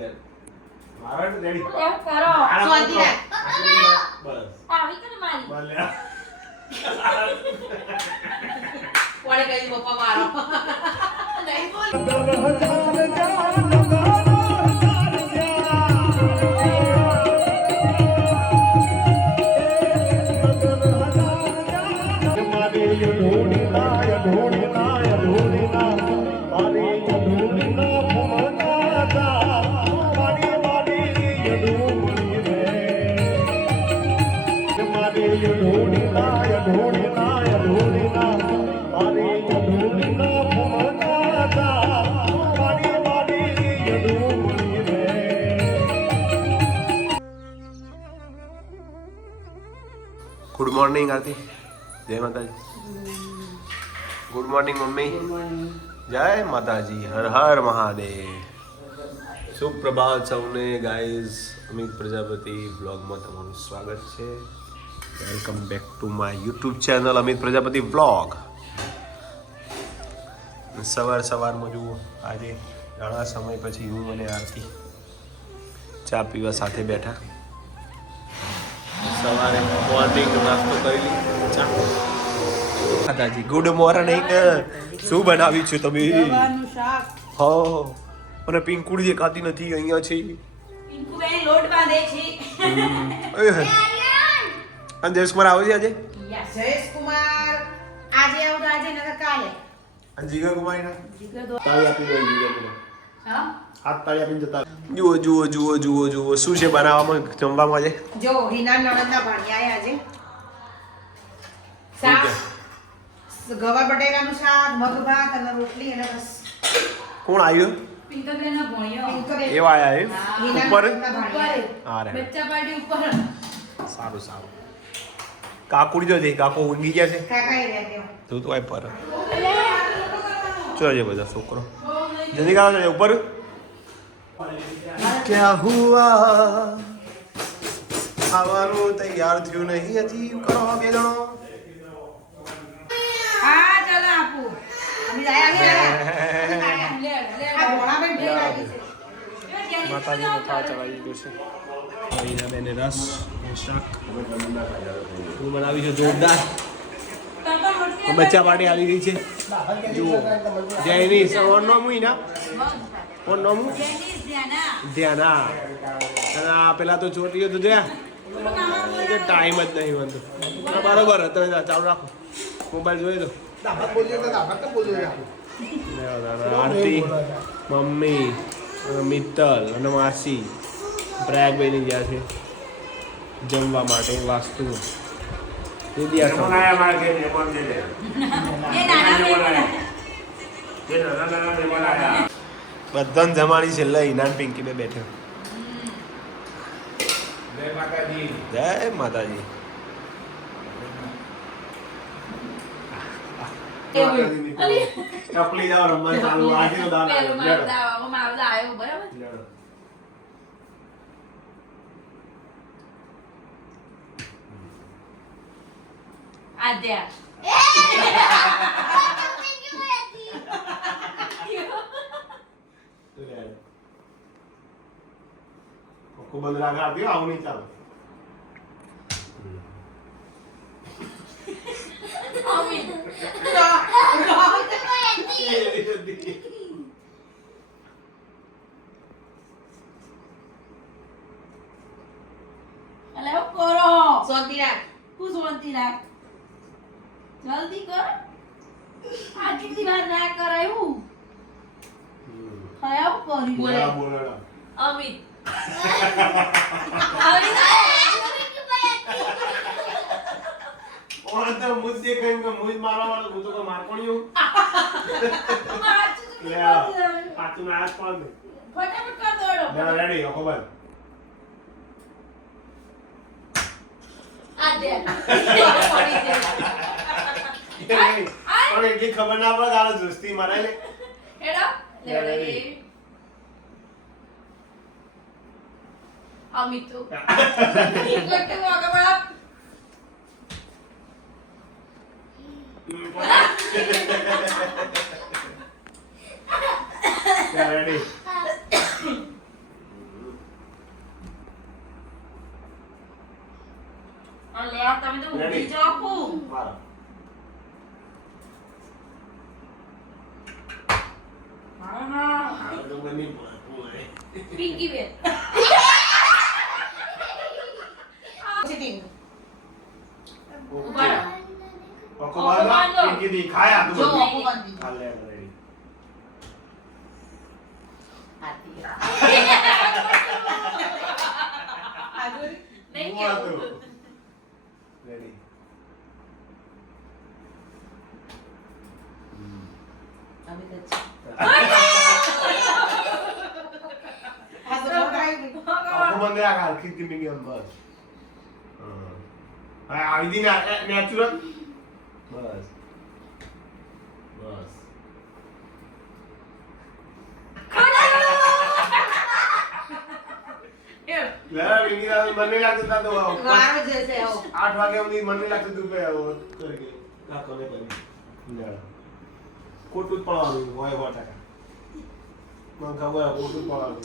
Ready. એમ કરો. શાંતિ રાખ. બસ. આવી કે ને મારી? ભલે. કોણે કહ્યું પપ્પા મારો. નહીં બોલ મોર્નિંગ આરતી જય માતાજી. Good morning mummy. જય માતાજી. હર હર મહાદેવ. સુપ્રભાત સૌને ગાઈઝ અમિત પ્રજાપતિ વ્લોગમાં તમારું સ્વાગત છે. Welcome back to my YouTube channel Amit Prajapati vlog સવાર સવારમાં જુઓ આજે ઘણા સમય પછી હું અને આરતી ચા પીવા સાથે બેઠા. સવારે મોર્નિંગ નાસ્તો કરી લીધો ચા. માતાજી ગુડ મોર્નિંગ. શું બનાવ્યું છે તમે? હો. મને પિંકુડી દેખાતી નથી અહીંયા છે. લોટ બાંધે છે. અને આવે છે આજે? જયેશ કુમાર આજે આવતા આજે નકર કાલે. અને જીગા કુમારીના જીગર આપી દો જીગા કુમાર હાથ તાળી આપીને જતા જુઓ જુઓ જુઓ જુઓ જુઓ. શું છે બનાવવામાં જમવામાં આજે જો હિના નણંદના ભાણિયા આયા આજે શાક ગવાર બટેકાનું શાક મગ ભાત અને રોટલી અને બસ. કોણ આવ્યું એવા આયા ઉપર? હા રે. બચ્ચા પાર્ટી ઉપર. સારું સારું. કાકુડી જો દે કાકો ઊંઘી ગયા છે? તું તો પર. ચલો જે બધા છોકરો. જલ્દી કરો જલ્દી ઉપર ક્યાં હુઆ આવવાનું તૈયાર થયું નહીં હજી કરો બે જણો હા ચાલો આપો અમે જાય આવી રહ્યા લે લે આ ભોળાભાઈ ભૂખ લાગી છે માતાજીનો થા ચડાવી દીધો છે મહિના બેને રસ શાક હું બનાવી છે જોરદાર બચ્ચા પાર્ટી આવી રહી છે. જુઓ. જયની ઓર નોમું ના કોણ નો મુ જેનીસ ધ્યાના. અને આ પેલા તો ચોટીઓ તો જયા. ટાઈમ જ નહીં હા, બરોબર તમે ચાલુ રાખો. મોબાઈલ જોઈ દો આરતી મમ્મી મિત્તલ અને માસી. પ્રયાગભાઈની ગયા છે. જમવા માટે વાસ્તુ. દીદી આ ખાઓ. એ નાના બેન બધાને જમાડી છે લઈ નાન પિંકી બે બેઠો. જય માતાજી. કપલી જાવ રમવા ચાલુ. આજે દાદા આવ્યો બરાબર? લેડો. આદ્યા લેડો. પક્કો બંધ રાખ આપી આવું નહીં ચાલે અમિત અલે હું કરો શાંતિ રાખ હું શાંતિ રાખ જલ્દી કર. આ કેટલી વાર ના કરાયું ખરાબ કરી બોલા બોલા અમિત. અમિત તો મુજ દેખાયું કે મુજ મારવા વાળો હું તો કોઈ મારકોણીઓ પાછું ના ફટાફટ કર દોડો ભાઈ આદ્યા પણ એટલી ખબર ના પડે તારા દોસ્તી મારા લે હેડો લેડે અમિતો ગોટે વાગે બળા રેડી. અલે આ તમે તો ઊભી જાઓ કુ મારા પિંકી બેન. બાંધો. પિંકી દી ખાયા તું જો બધું. આપું બાંધી. હા, લે, નહીં હું કેવું. હતું. રેડી. હમ. અમિતાભ. આ તો બહુ કાંઈ નહીં. બંધ રાખ, હરખી આમ બસ. હા. આવી દી નેચરલ બસ બસ મને લાગતું. આઠ વાગે સુધી મને લાગતું તું કે. કાકો ને કરી. ખોટું જ પડવાનું હોય સો ટકા મને ખબર ખોટું જ પડવાનું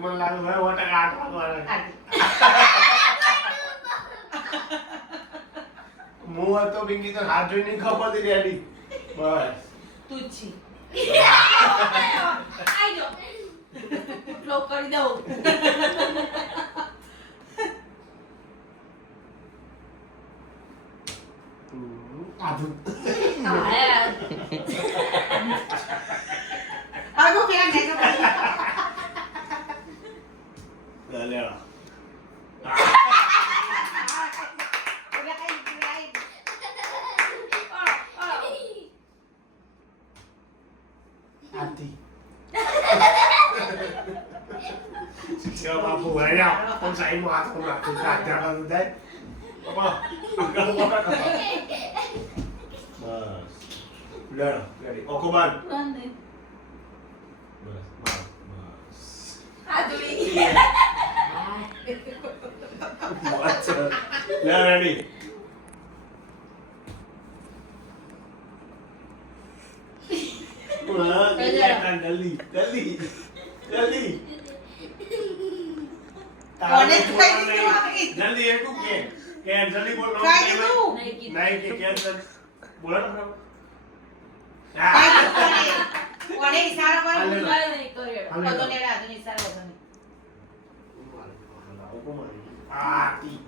મને લાગે ભાઈ સો ટકા આઠ વાગવા. હું હતો બિંગી તો હાથ જોઈને ખબર હતી રેડી બસ તું છી. આઈ. ઉપલો કરી દઉં આધું હા. આગો પેલા નેચો કરી. લેલો પેલા કઈ પેલા કઈ. આ, આ. આતી શિક્ષક બાપુ ભાઈ પણ સાઈડમાં હાથ પણ રાખો હાથ જાણવાનું થાય પપ્પા આગળ મોટા કપા બસ લેડો રેડી ઓકો બાર બંધ. બસ મારો બસ આ જોડી. બસ લે રેડી જલ્દી જલ્દી જલ્દી કોને ખાઈ દીધું આવી? જલ્દી એટલું કે કે જલ્દી બોલ ખાઈ દીધું? નહીં કીધું. નહીં કે કેન્સલ બોલો ને કોને? ઈશારો કર્યો? હાલે. નહીં કર્યો. બધો ને રાધો ને ઇશારો બધો ને. આ તી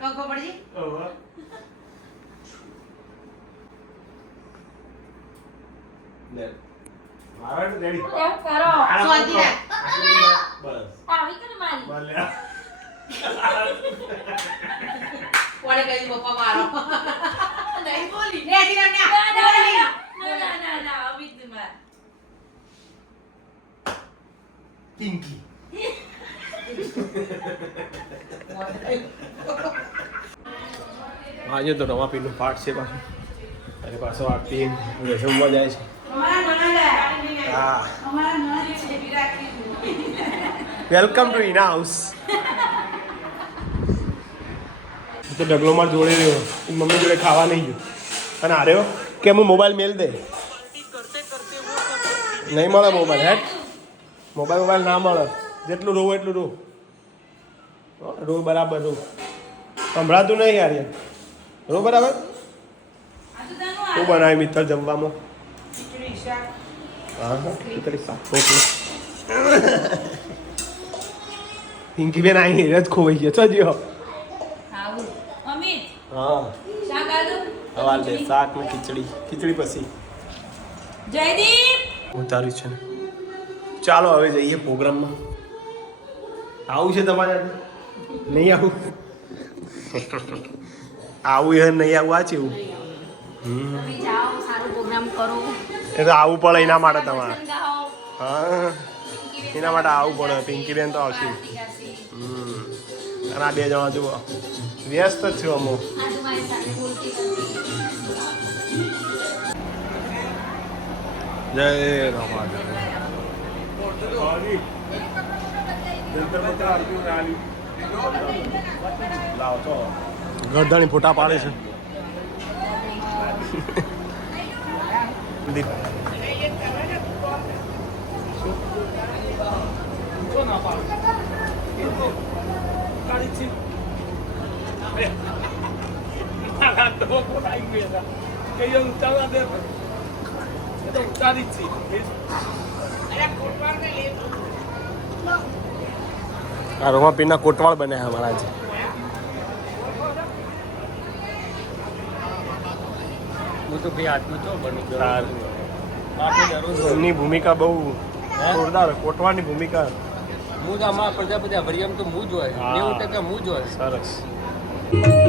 કંકો પડજી? ઓહો ને મારા રેડી કરો. શાંતિ રાખ. બસ આવી કે ને મારી? ભલે કોને કહ્યું પપ્પા મારો? નહીં બોલી. હજી રમ્યા. ના, ના. ના, ના, ના, ના, ના, અમિતમાં. પિંકી આજે તો રમાપીરનું પાઠ છે પાછું અને પાછો આરતી જમવા જાય છે. હા અમારા નણંદ છે, વિરાટની. વેલકમ ટુ ઇન હાઉસ તો ડગલો માર જોડે રહ્યો. મમ્મી જોડે ખાવા નહીં ગયો. અને આ રહ્યો કે હું મોબાઈલ મેલ દે. નહીં મળે મોબાઈલ હેટ મોબાઈલ મોબાઈલ ના મળે. જેટલું રોવું એટલું રો રો બરાબર રો સંભળાતું નહીં યાર યાર. રો બરાબર? આ તો તાનું આ. શું બનાવી મિત્ર જમવામાં હા હા ખીચડી શાક. રોટલી પિંકીબેન અહીં હેર જ ખોવાઈ ગયો છો જીઓ હા આલુ? દે શાક ને ખીચડી ખીચડી પછી જયદીપ ઉતાર્યું છે ને ચાલો હવે જઈએ પ્રોગ્રામમાં આવું છે તમારે નહીં આવું આવું એ નહીં આવું આ છે એવું એ તો આવું પડે એના માટે તમારે હા એના માટે આવવું પડે પિંકીબેન તો આવશે. અને આ બે જણા જુઓ. વ્યસ્ત જ છું અમુક. જય રમાદેવ ગરદાની ફોટા પાડે છે. દીપ. આ રોમાપીરના કોટવાળ બને છે અમારા આજે. હું તો ભાઈ હાથમાં ચો બની તાર. આપણે દરરોજ એમની ભૂમિકા બહુ જોરદાર કોટવાની ભૂમિકા. હું તો અમારા પ્રજાપતિ હરિયમ તો હું જ હોય. હા. નેવું ટકા હું જ હોય. સરસ.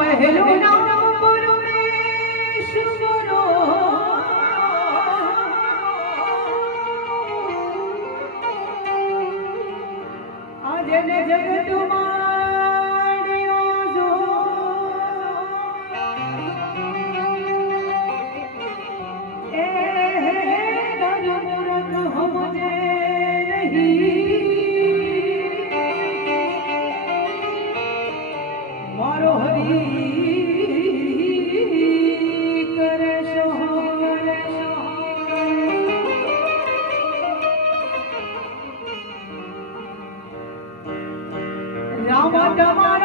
অবহেলনা રામ તમારા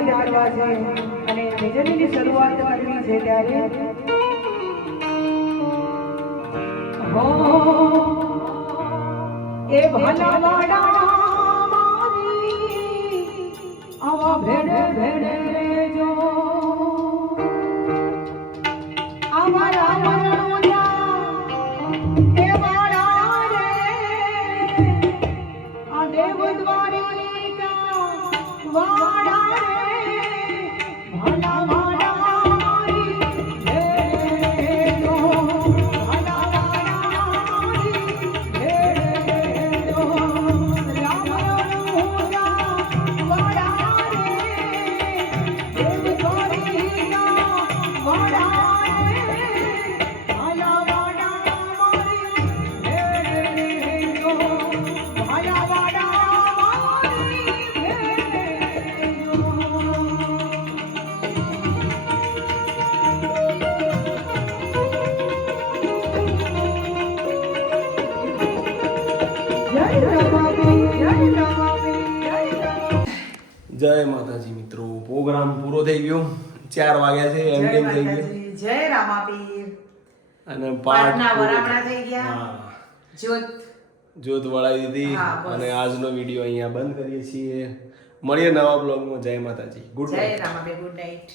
રમાબીનને કરવા છે અને ભજનની શરૂઆત કરવી છે ત્યારે હો, એ ભલા વાડા મારી આવા ભેડે ભેડે ચાર વાગ્યા છે એન્ડિંગ થઈ ગયું. જય રામાપીર. અને પૂરો વરામણા થઈ ગયા. જ્યોત. જોત વળાવી દીધી અને આજનો વીડિયો અહીંયા બંધ કરીએ છીએ. મળીએ નવા બ્લોગમાં. જય માતાજી. ગુડ જય રામાપીર ગુડ નાઇટ